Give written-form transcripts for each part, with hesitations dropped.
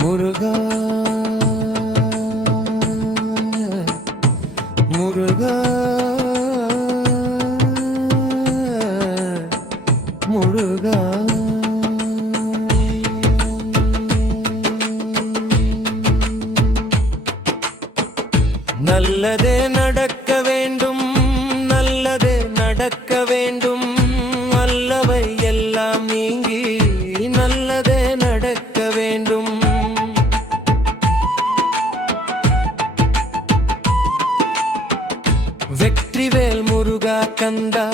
முருகா முருகா முருகா நல்லதே நடக்க வேண்டும், நல்லதே நடக்க வேண்டும், அல்லவை எல்லாம் நீங்கி நல்லதே நடக்க வேண்டும். வெற்றிவேல் முருகா கந்தா,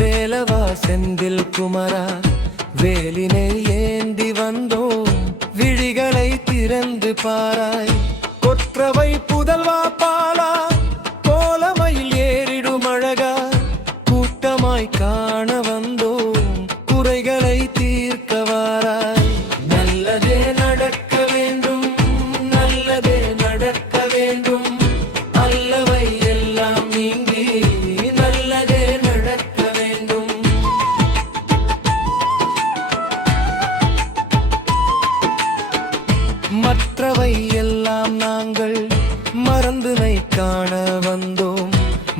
வேலவா செந்தில் குமரா, வேலினை ஏந்தி வந்தோம், விழிகளை திறந்து பாராய். கொற்றவை புதல்வா பாலா, கோலமையில் ஏறிடும் அழகா, கூட்டமாய் காண வந்தோம், குறைகளை தீர்க்க வாராய். நல்லதே நடக்க வேண்டும், நல்லதே நடக்க வேண்டும், அல்லவை எல்லாம் நீங்கி நல்லதே நடக்க வேண்டும். மற்றவை எல்லாம் நாங்கள் மறந்துனை காண வந்தோம்,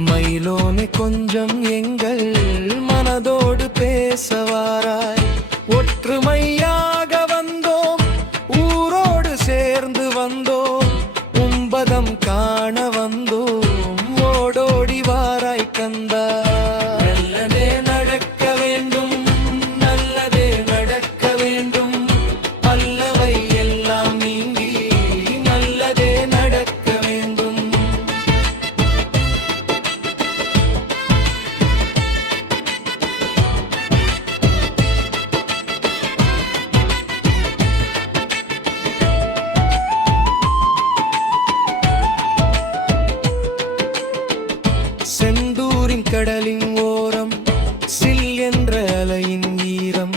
மயிலோனை கொஞ்சம் எங்கள் மனதோடு பேசவாராய். ஒற்றுமையாக வந்தோம், ஊரோடு சேர்ந்து வந்தோம், உம்பதம் காண வந்தோம், ஓடோடி வாராய் கந்தா. நல்லதே நடக்க வேண்டும், நல்லதே நடக்க வேண்டும், அல்லவை எல்லாம் நீங்கி நல்லதே நடக்க வேண்டும். செந்தூரின் கடலின் ஓரம் சில் என்ற அலையின் ஈரம்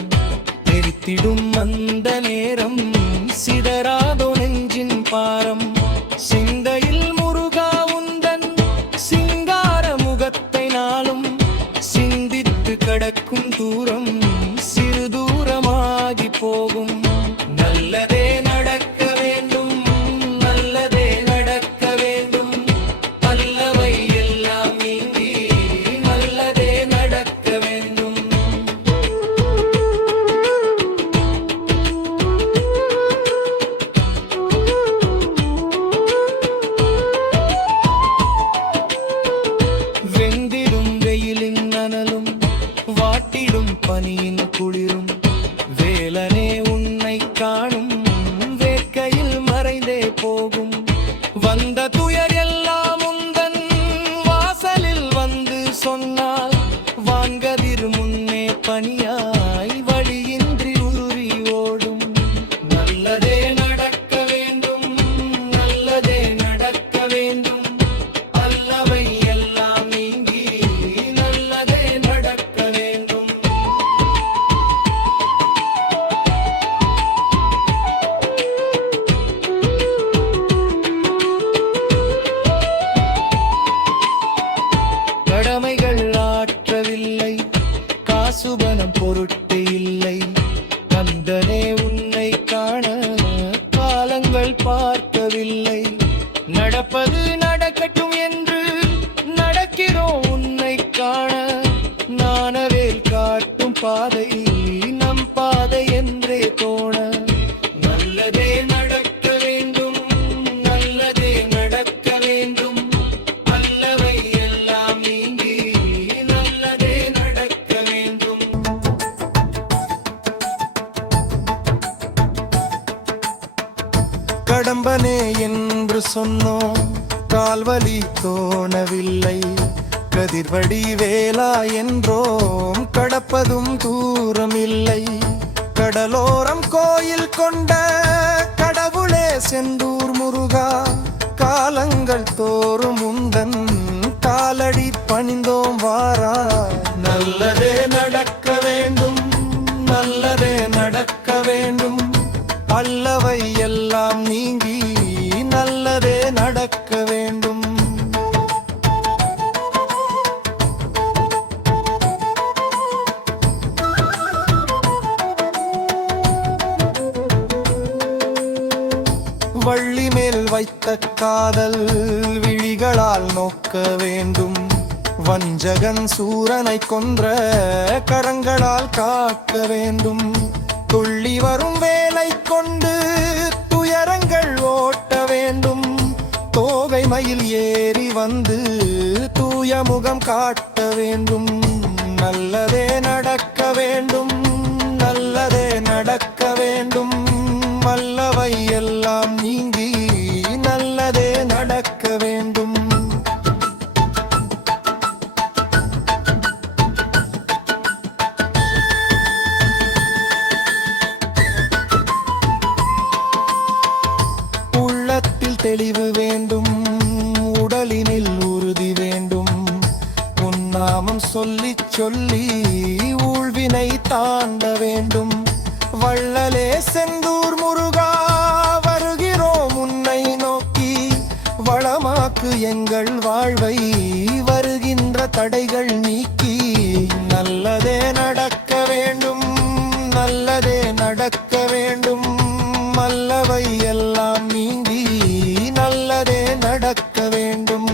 தெரித்திடும் அந்த நேரம், சிதறாதோ நெஞ்சின் பாரம். சிந்தையில் முருகா உந்தன் சிங்கார முகத்தை நாளும் சிந்தித்து கடக்கும் தூரம் சிறு தூரமாகி போகும். நல்லதே நடக்க வேண்டும், நல்லதே நடக்க வேண்டும், அல்லவை எல்லாம் நீங்கி நல்லதே நடக்க வேண்டும். வெந்திடும் வெயிலின் நனலும் வாட்டிடும் பனியின் குளிரும், வேலனே உன்னை காணும் வேட்கையில் மறைந்தே போகும். வந்த துயர் எல்லாம் உந்தன் வாசலில் வந்து சொன்னால், வான்கதிர் முன்னே பனியாய் வழியின்றி உருறி ஓடும். நல்லதே நடக்க வேண்டும், நல்லதே நடக்க வேண்டும், அல்லவை எல்லாம் நீங்கி நல்லதே நடக்க வேண்டும். கடமைகள் ஆற்றவில்லை, காசுபணம் பொருட்டு இல்லை, கந்தனே உன்னை காண காலங்கள் பார்க்கவில்லை. நடப்பது நடக்கட்டும் என்று நடக்கிறோம் உன்னை காண, நானவேல் காட்டும் பாதை நம் பாதை என்றே தோண. நல்லதே நடக்க வேண்டும், நல்லதே நடக்க வேண்டும், அல்லவை எல்லாம் நீங்கி நல்லதே நடக்க வேண்டும். கடம்பனே என்று சொன்னோம், கால்வலி தோணவில்லை, கதிர்வடி வேலா என்றோம், கடப்பதும் தூரமில்லை. கடலோரம் கோயில் கொண்ட கடவுளே செந்தூர் முருகா, காலங்கள் தோறும் உந்தன் காலடி பணிந்தோம் வாரா. நல்லதே நடக்க வேண்டும், நல்லதே நடக்க வேண்டும், அல்லவை எல்லாம் நீங்கி நல்லதே நடக்க வேண்டும். வள்ளி மேல் வைத்த காதல் விழிகளால் நோக்க வேண்டும். வஞ்சகன் சூரனை கொன்ற கரங்களால் காக்க வேண்டும். துள்ளி வரும் வேலை கொண்டு துயரங்கள் ஓட்ட வேண்டும். தோகை மயில் ஏறி வந்து தூய முகம் காட்ட வேண்டும். நல்லதே நடக்க வேண்டும், நல்லதே நடக்க வேண்டும். வல்லவை எல்லாம் நீங்கி நல்லதே நடக்க வேண்டும். உள்ளத்தில் தெளிவு வேண்டும், உடலினில் உறுதி வேண்டும். உன்னாமம் சொல்லி சொல்லி ஊழ்வினை தாண்ட வேண்டும். வள்ளலே செந்தூர் முருகா வருகிறோம் உன்னை நோக்கி. வளமாக்கு எங்கள் வாழ்வை வருகின்ற தடைகள் நீக்கி. நல்லதே நடக்க வேண்டும், நல்லதே நடக்க வேண்டும். மல்லவை எல்லாம் நீங்கி நல்லதே நடக்க வேண்டும்.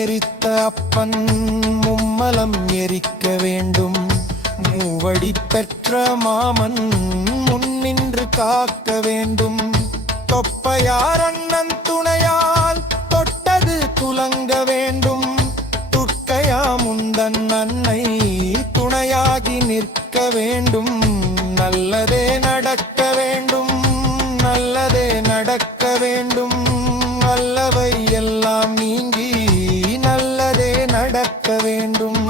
எரித்த அப்பன் மும்மலம் எரிக்க வேண்டும். மூவடி பெற்ற மாமன் முன்னின்று காக்க வேண்டும். தொப்பையார் அண்ணன் துணையால் தொட்டது துலங்க வேண்டும். துர்க்கையா முந்தன் அன்னை துணையாகி நிற்க வேண்டும். நல்லதே நடக்க வேண்டும், நல்லதே நடக்க வேண்டும். நல்லவை எல்லாம் நீங்கி நல்லதே நடக்க வேண்டும்.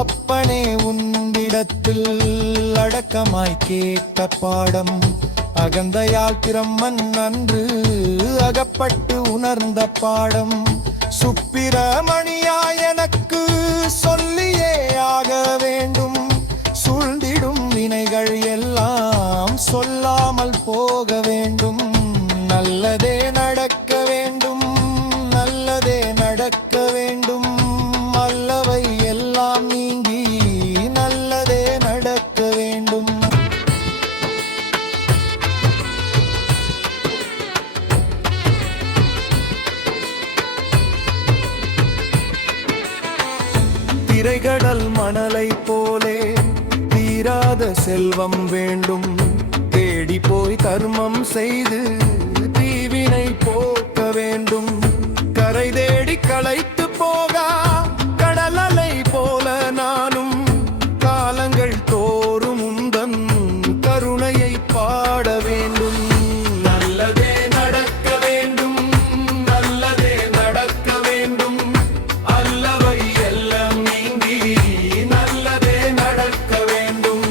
அப்பனே உன்னிடத்தில் அடக்கமாய் கேட்ட பாடம். அகந்தையால் பிரம்மன் அன்று அகப்பட்டு உணர்ந்த பாடம். சுப்பிரமணியா எனக்கு சொல்லியே ஆக வேண்டும். சூழ்ந்திடும் வினைகள் எல்லாம் சொல்லாமல் போக வேண்டும். நல்லதே நடக்க வேண்டும், நல்லதே நடக்க வேண்டும். அல்லவை எல்லாம் நீங்கி நல்லதே நடக்க வேண்டும். திரைகடல் மணலை போலே தீராத செல்வம் வேண்டும். தேடி போய் தர்மம் செய்து தீவினை போக்க வேண்டும். கரை தேடி களைத்து போகா கடல் அலை போல நானும் காலங்கள் தோறும் உந்தன் கருணையை பாட வேண்டும். நல்லதே நடக்க வேண்டும், நல்லதே நடக்க வேண்டும். அல்லவை எல்லாம் நீங்கி நல்லதே நடக்க வேண்டும்.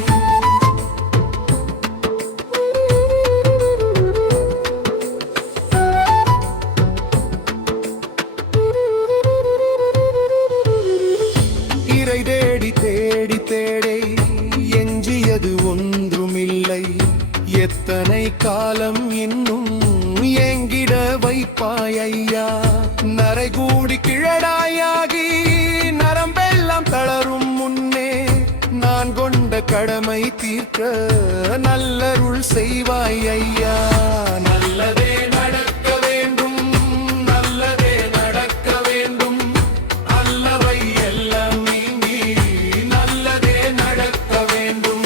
இறை தேடி தேடி தேடே எஞ்சியது ஒன்றுமில்லை. எத்தனை காலம் இன்னும் ஏங்கிட வைப்பாய் ஐயா. நரை கூடி கிழடாயாகி நரம்பெல்லாம் தளரும் முன்னே நான் கொண்ட கடமை தீர்க்க நல்லருள் செய்வாய் ஐயா. நல்லதே நடக்க வேண்டும், நல்லதே நடக்க வேண்டும். அல்லவை எல்லாம் நீங்கி நல்லதே நடக்க வேண்டும்.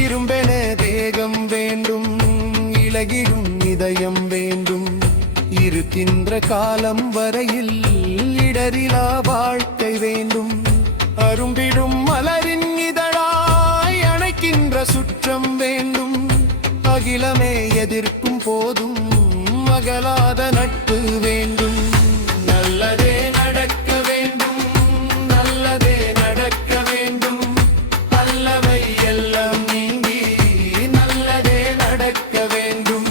இரும்பென தேகம் வேண்டும், இலகிடும் இதயம் வேண்டும். இருக்கின்ற காலம் வரையில் இடரிலா வாழ்க்கை வேண்டும். அரும்பிடும் மலரின் இதழாய் அணைக்கின்ற சுற்றம் வேண்டும். அகிலமே எதிர்க்கும் போதும் அகலாத நட்பு வேண்டும். நல்லதே நடக்க வேண்டும், நல்லதே நடக்க வேண்டும், அல்லவை எல்லாம் நீங்கி நல்லதே நடக்க வேண்டும்.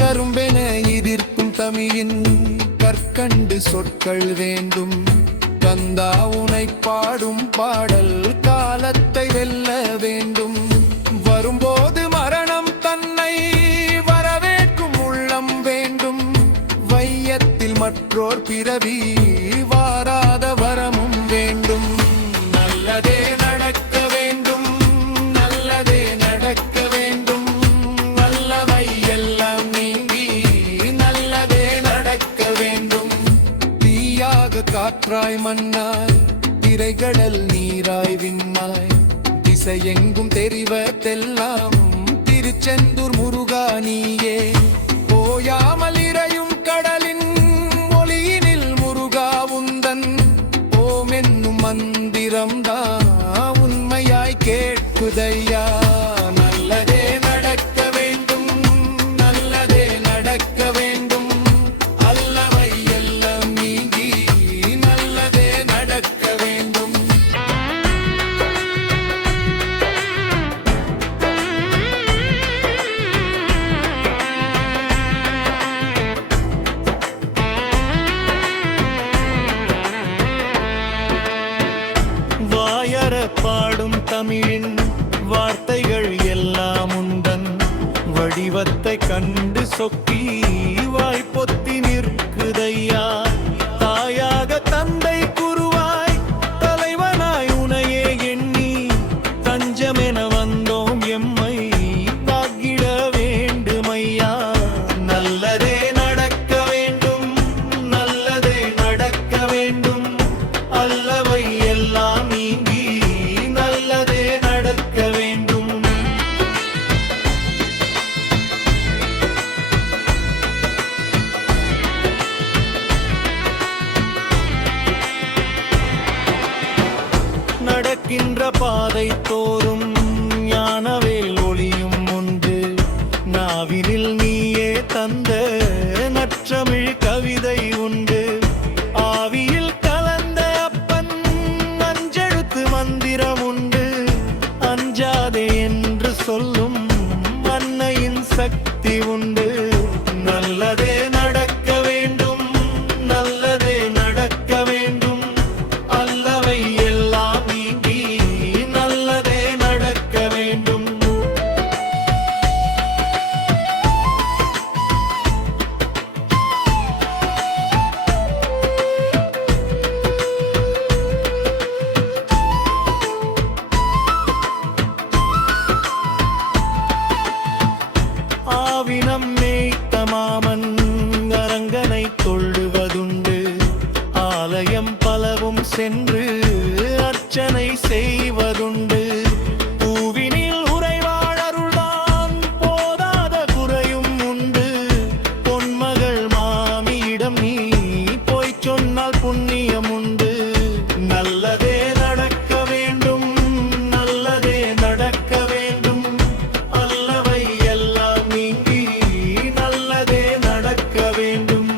கரும்பென எதிர்க்கும் தமிழின் கற்கண்டு சொற்கள் வேண்டும். கந்தா உனை பாடும் பாடல் காலத்தை வெல்ல வேண்டும். வரும்போது மரணம் தன்னை வரவேற்கும் உள்ளம் வேண்டும். வையத்தில் மற்றோர் பிறவி வாராத வரமும் வேண்டும். நல்லதே நடக்க வேண்டும், நல்லதே நடக்க வேண்டும், நல்லவை எல்லாம் நீங்கி நல்லதே நடக்க வேண்டும். தீயாக காற்றாய் மண்ணாய் திரைகடல் நீராய் விண்ணாய் திசையெங்கும் தெரிவதெல்லாம் திருச்செந்தூர் முருகா நீயே. ஓயாமல் இறையும் கடலின் ஒளியினில் முருகா உந்தன் ஓம் என்னும் மந்திரம்தான் உண்மையாய் கேட்குதையா. நல்லதே நடக்க வேண்டும், நல்லதே நடக்க வேண்டும், அல்லவை எல்லாம் நீங்கி நல்லதே நடக்க வேண்டும். வாயற பாடும் தமிழின் வார்த்தைகள் எல்லாம் உந்தன் வடிவத்தை கண்டு சொக்கி வாய்ப்பொத்தி நிற்குதையா. தாயாக தந்தை குருவாய் தலைவனாய் உனையே எண்ணி தஞ்சமென வந்தோம் எம்மை காக்கிட வேண்டுமையா. நல்லதே நடக்க வேண்டும், நல்லதே நடக்க வேண்டும், அல்லவை எல்லாம் நீங்கி நல்லதே நடக்க வேண்டும். நடக்கின்ற பாதை தோறும் ஞானவேல் ஒளியும் உண்டு. நாவினில் நீயே தந்த நற்றமிழ் கவிதை உண்டு. ஆவியில் கலந்த அப்பன் அஞ்செழுத்து மந்திரம் உண்டு. அஞ்சாதே என்று சொல்லும் அன்னையின் சக்தி உண்டு. நல்லதே நடக்க வேண்டும், நல்லதே நடக்க வேண்டும், அல்லவை எல்லாம் நீங்கி நல்லதே நடக்க வேண்டும். ஆவினம் மேய்த்த மாமன் அரங்கனை கொள்ளுவதுண்டு. ஆலயம் பலவும் சென்று அர்ச்சனை செய்வதுண்டு. பூவினில் உறைவாழருள்தான் போதாத குறையும் உண்டு. பொன்மகள் மாமியிடம் நீ போய் சொன்னால் புண்ணியம் உண்டு. நல்லதே நடக்க வேண்டும், நல்லதே நடக்க வேண்டும், அல்லவை எல்லாம் நீங்கி நல்லதே நடக்க வேண்டும்.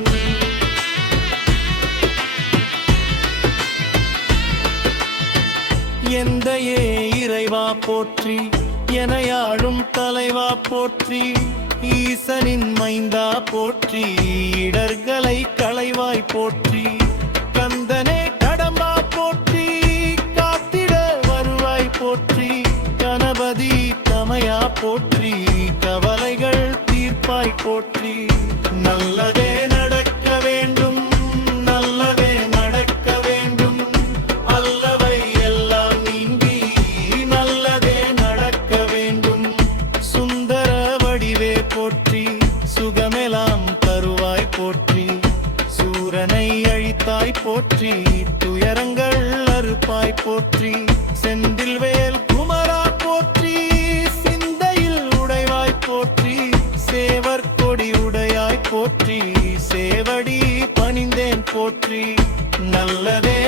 எந்தையே இறைவா போற்றி, எனையாழும் தலைவா போற்றி, ஈசனின் மைந்தா போற்றி, இடர்களை களைவாய் போற்றி, கந்தனே கடம்பா போற்றி, காத்திட வருவாய் போற்றி, கணபதி தமையா போற்றி, கவலைகள் தீர்ப்பாய் போற்றி. நல்லதே நடக்க வேண்டும், நல்லதே நடக்க வேண்டும், அல்லவை எல்லாம் நீங்கி நல்லதே நடக்க வேண்டும். சுந்தர வடிவே போற்றி, சுகமெலாம் தருவாய் போற்றி, சூரனை அழித்தாய் போற்றி, துயரங்கள் அறுப்பாய் போற்றி, செந்தில் வேல் குமரா போற்றி, சிந்தையில் உடைவாய் போற்றி, சேவர் கொடி உடையாய் போற்றி, சேவடி போற்றி நல்லதே